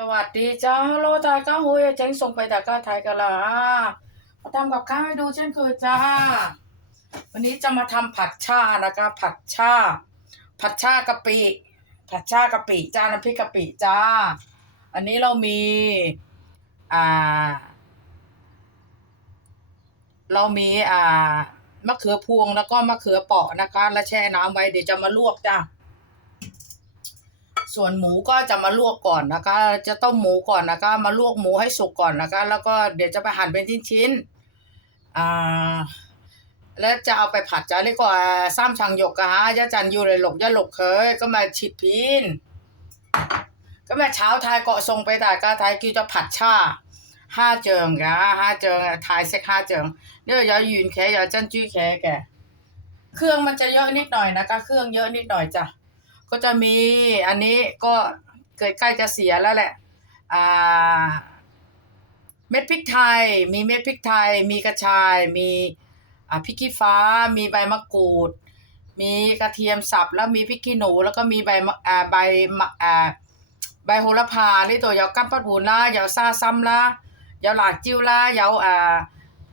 สวัสดีจ้าฮัลโหลตาก้าหุยเจ๊งส่งไปตาก้าไทยกันละมาทำกับข้าวให้ดูเช่นเคยจ้า วันนี้จะมาทำผัดชานะคะ ผัดชา ผัดชากะปิ ผัดชากะปิจ้าน้ำพริกกะปิจ้า อันนี้เรามี อ่า เรามีอ่ามะเขือพวงแล้วก็มะเขือเปราะนะคะ แล้วแช่น้ำไว้เดี๋ยวจะมาลวกจ้า ส่วนหมูก็จะมาลวกก่อนนะคะ จะต้มหมูก่อนนะคะ มาลวกหมูให้สุกก่อนนะคะ แล้วก็เดี๋ยวจะไปหั่นเป็นชิ้นๆอ่าแล้วจะเอาไปผัดจ้าเรียกว่าซ้ำชางหยกกะฮะยะจันยูเลยหลกยะหลกเคยก็มาฉิดพินก็แม่เช้าทายเกาะทรงไปแต่ก็ทายกิวจะผัดชาห้าเจิงกะห้าเจิงทายเซ็กห้าเจิงเดี๋ยอย่ายืนแค่อย่าจันจี้แค่แกเครื่องมันจะเยอะนิดหน่อยนะคะ เครื่องเยอะนิดหน่อยจ้ะ ก็จะมีอันนี้ก็เกิดใกล้จะเสียแล้วแหละอ่าเม็ดพริกไทย มีเม็ดพริกไทย มีกระชาย มีอ่าพริกขี้ฟ้า มีใบมะกรูด มีกระเทียมสับ แล้วมีพริกขี้หนู แล้วก็มีใบมะอ่าใบมะอ่าใบโหระพาที่ตัวยาวกั้มปัดหูละยาวซาซ้ำละยาวหลากจิ้วละยาวอ่า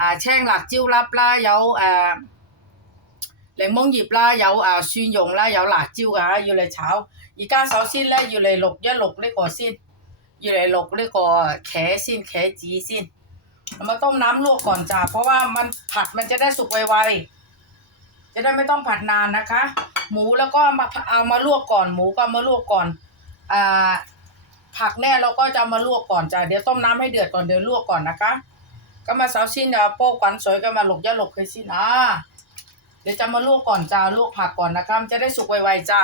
อ่าแช่งหลากจิ้วรับละยาวอ่า 柠檬叶啦，有啊蒜蓉啦，有辣椒噶，要嚟炒。而家首先咧，要嚟淥一淥呢个先，要嚟淥呢个茄先，茄子先。เอามาต้มน้ำลวกก่อนจ้าเพราะว่ามันผัดมันจะได้สุกไวๆ จะได้ไม่ต้องผัดนานนะคะ หมูแล้วก็มาเอามาลวกก่อน หมูก็เอามาลวกก่อน อ่า ผักแน่เราก็จะเอามาลวกก่อนจ้าเดี๋ยวต้มน้ำให้เดือดก่อนเดี๋ยวลวกก่อนนะคะ ก็มาเสาชิ้นเดี๋ยวโป๊กขวัญสวยก็มาหลกยะหลกเคยสินะ เ ดี๋ยวจะมาลวกก่อนจ้าลวกผักก่อนนะคะมันจะได้สุกไวๆจ้า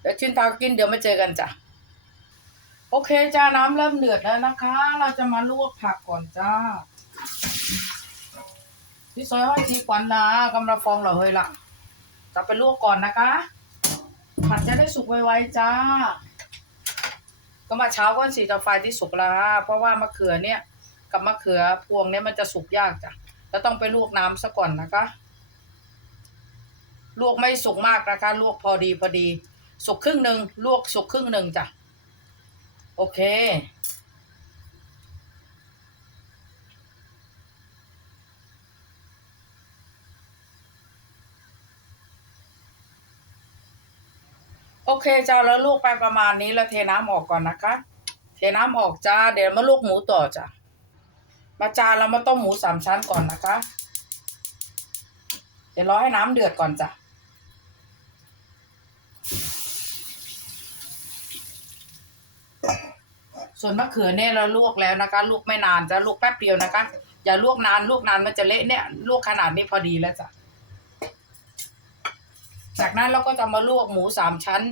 เดี๋ยวชิ้นทากินเดี๋ยวมาเจอกันจ้าโอเคจ้าน้ำเริ่มเดือดแล้วนะคะ เราจะมาลวกผักก่อนจ้าพี่ซอยห้อยทีกวันนะกำลังฟองเหรอเฮ้ยล่ะจะไปลวกก่อนนะคะ ผัดจะได้สุกไวๆจ้า ก็มาเช้าก้อนสีจะไฟที่สุกแล้วฮะเพราะว่ามะเขือเนี่ย กับมะเขือพวงเนี่ยมันจะสุกยากจ้ะแล้วต้องไปลวกน้ำซะก่อนนะคะ ลวกไม่สุกมากนะคะ ลวกพอดีพอดี สุกครึ่งหนึ่งลวกสุกครึ่งหนึ่งจ้ะ โอเค โอเคจ้าแล้วลวกไปประมาณนี้แล้วเทน้ำออกก่อนนะคะ เทน้ำออกจ้า เดี๋ยวมาลวกหมูต่อจ้ะมาจานเรามาต้มหมูสามชั้นก่อนนะคะ เดี๋ยวรอให้น้ำเดือดก่อนจ้ะ ส่วนมะเขือเนี่ยเราลวกแล้วนะคะ ลวกไม่นานจะลวกแป๊บเดียวนะคะ อย่าลวกนานลวกนานมันจะเละเนี่ยลวกขนาดนี้พอดีแล้วจ้ะจากนั้นเราก็จะมาลวกหมูสามชั้น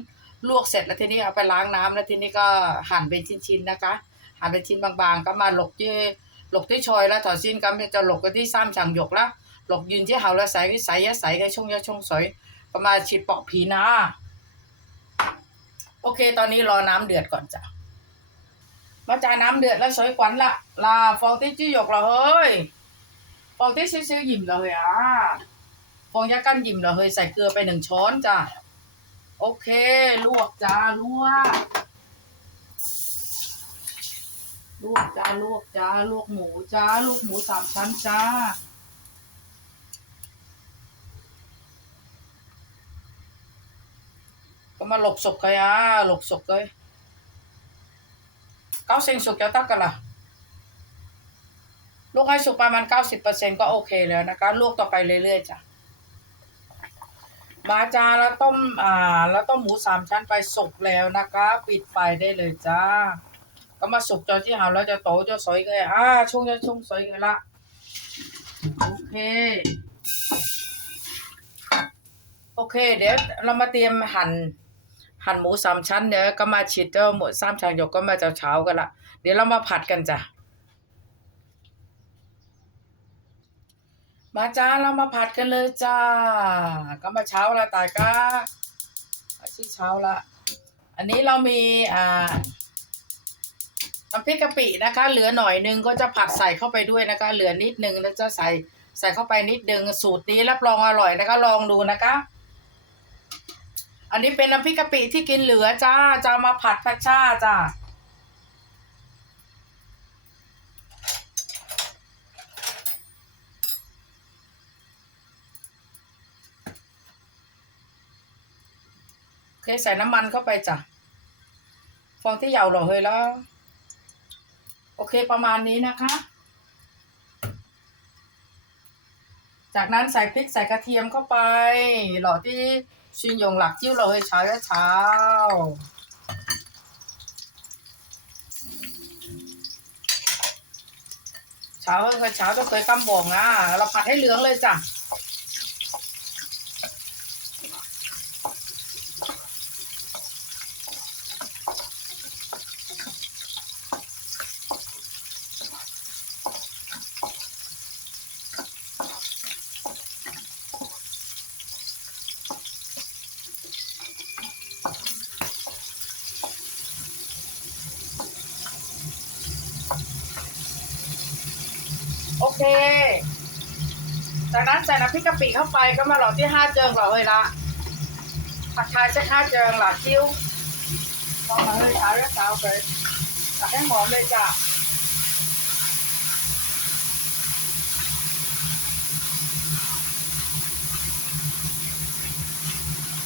ลวกเสร็จแล้วทีนี้เอาไปล้างน้ำแล้วทีนี้ก็หั่นเป็นชิ้นๆนะคะ หั่นเป็นชิ้นบางๆ ก็มาหลกที่หลกที่ชอยแล้วถอดสิ้นก็จะหลกกันที่ซ้ำช่างหยกละหลกยืนที่เฮาแล้วใส่ใส่ยะใส่ก็ชงยะชงสอยประมาณฉีดปาะผีนะโอเค ตอนนี้รอน้ำเดือดก่อนจ้ะ มาจ่าน้ำเดือดแล้วสวยขวัญละลาฟองที่จี้หยกเหรอเฮ้ยฟองที่ซิ้วๆหยิมเหรอเฮ้ยอะฟองยากันหยิมเหรอเฮ้ยใส่เกลือไปหนึ่งช้อนจ้ะโอเค ลวกจ้าลวก ลวกจ้าลวกจ้าลวกหมูจ้าลวกหมูสามชั้นจ้าก็มาหลบศพกันอะหลบศพเลย เก้าสิบสุกจะตักกันละลูกให้สุกประมาณเก้าสิบเปอร์เซ็นก็โอเคแล้วนะคะลวกต่อไปเรื่อยๆจ้ะมาจาแล้วต้มอ่าแล้วต้มหมูสามชั้นไปสุกแล้วนะคะ ปิดไฟได้เลยจ้า ก็มาสุกจนที่หาแล้วจะโตจะสวยกันอ่าช่วงจะช่วงสวยกันละโอเคโอเค เดี๋ยวเรามาเตรียมหั่น หั่นหมูสามชั้นเดี๋ยวก็มาฉีดเจ้าหมูสามชั้นยกก็มาเจ้าเช้ากันละเดี๋ยวเรามาผัดกันจ้ะมาจ้าเรามาผัดกันเลยจ้า ก็มาเช้าละตายก็อาชีเช้าละอันนี้เรามีอ่าน้ำพริกกะปินะคะ เหลือหน่อยนึงก็จะผัดใส่เข้าไปด้วยนะคะ เหลือนิดนึงแล้วจะใส่ใส่เข้าไปนิดนึงสูตรนี้รับรองอร่อยนะคะ ลองดูนะคะ อันนี้เป็นน้ำพริกกะปิที่กินเหลือจ้า จะมาผัดผักชาจ้าเคใส่น้ำมันเข้าไปจ้ะ ฟองที่ยาวหรอเฮ้ยแล้ว โอเคประมาณนี้นะคะ จากนั้นใส่พริกใส่กระเทียมเข้าไปหรอที่ ชินยงหลักจิ้วเราเฮ้ยเช้าและเช้าเช้าเฮ้ยเช้าต้องเคยกำบ่องอะเราผัดให้เหลืองเลยจ้ะ เค จากนั้นใส่น้ำพริกกะปิเข้าไปก็มาหล่อที่ห้าเจิงหล่อเลยละผักไทยจะห้าเจิงหล่อคิ้วต้องมาเลยเช้าเรียกเช้าไปตักให้หอมเลยจ้ะ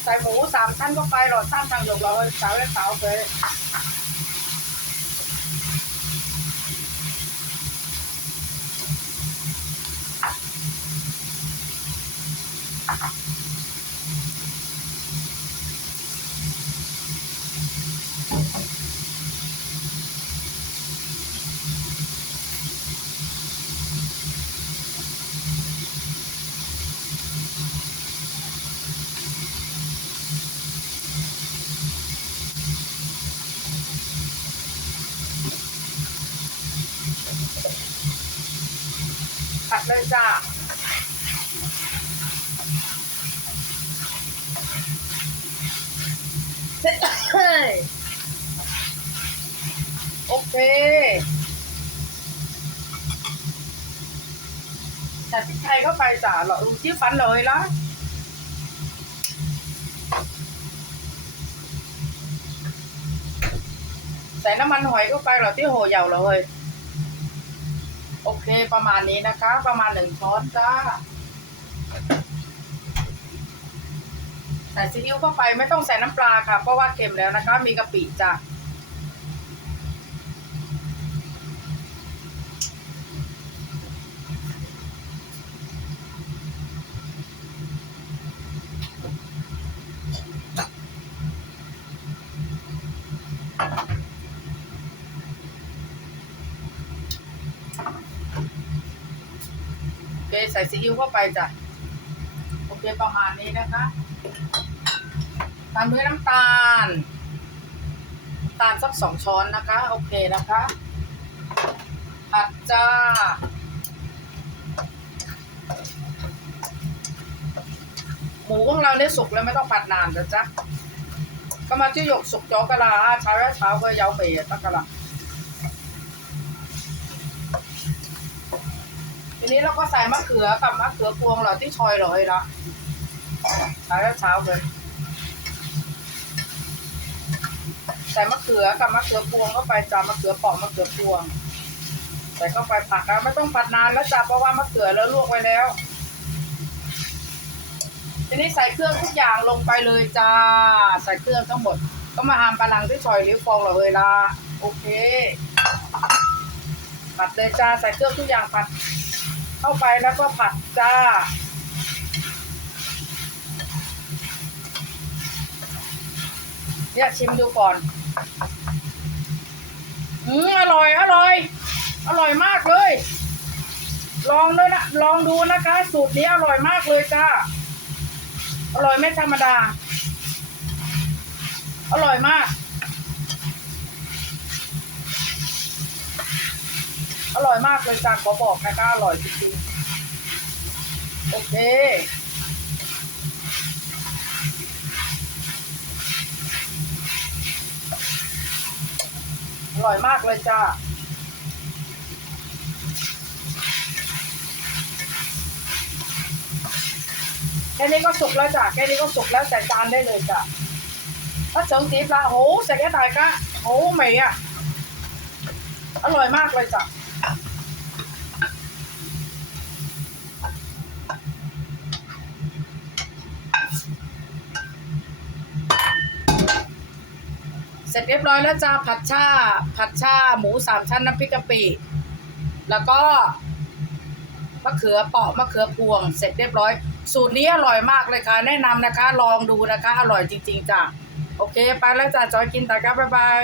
ใส่หมูสามชั้นเข้าไปหล่อสางทางหยกหล่อเลยเช้าเรียกเช้า ผัดเลยจ้า โอเคใส่พริกไทยเข้าไปจ้ะหล่อลุงชิ้ฟันเลยละใส่น้ำมันหอยเข้าไปหล่อที่โหเหยาเลย โอเคประมาณนี้นะคะ ประมาณหนึ่งช้อนจ้า ส่ซีอิ๊วเข้าไปไม่ต้องใส่น้ำปลาค่ะ เพราะว่าเค็มแล้วนะคะ มีกะปิจ้ะโอเคใส่ซีอิ๊วเข้าไปจ้ะโอเคประมาณนี้นะคะ ตามด้วยน้ำตาลน้ำตาลสักสองช้อนนะคะ โอเคนะคะผัดจ้าหมูของเราเนี่ยสุกแล้วไม่ต้องผัดนานจ้ะจ๊ะก็มาที่หยกสุกจอกะลาเช้าและเช้าก็เยาเบยตะกะละทีนี้เราก็ใส่มะเขือกับมะเขือพวงเหราที่ชอยเลยละใส่แล้วเช้าเลยใส่มะเขือกับมะเขือพวงเข้าไปจ้ามะเขือปอกมะเขือพวง ใส่เข้าไปผัดแล้วไม่ต้องผัดนานแล้วจ้าเพราะว่ามะเขือแล้วลวกไว้แล้ว ทีนี้ใส่เครื่องทุกอย่างลงไปเลยจ้า ใส่เครื่องทั้งหมด ก็มาหามปลาหนังที่ชอยหรือฟองเหราเลยละโอเค ผัดเลยจ้า ใส่เครื่องทุกอย่างผัด เข้าไปแล้วก็ผัดจ้าเนี่ยชิมดูก่อน อืมอร่อย อร่อย อร่อยมากเลย ลองด้วยนะ ลองดูนะคะ สูตรนี้อร่อยมากเลยจ้า อร่อยไม่ธรรมดา อร่อยมาก อร่อยมากเลยจ้าขอบอกนะคะ อร่อยจริงๆ โอเค อร่อยมากเลยจ้าแค่นี้ก็สุกแล้วจ้ะแค่นี้ก็สุกแล้วใส่จานได้เลยจ้ะถ้าเสริมสีปลาโหใส่แค่ไหนก็โหเหม่อะอร่อยมากเลยจ้ะ ร็จเรียบร้อยแล้วจ้าผัดชาผัดชาหมูสามชั้นน้ำพริกกะปิแล้วก็มะเขือเปาะมะเขือพวง เสร็จเรียบร้อย สูตรนี้อร่อยมากเลยค่ะ แนะนำนะคะ ลองดูนะคะ อร่อยจริง ๆจ้ะโอเค ไปแล้วจ้าจอยกินตาครับบ๊ายบาย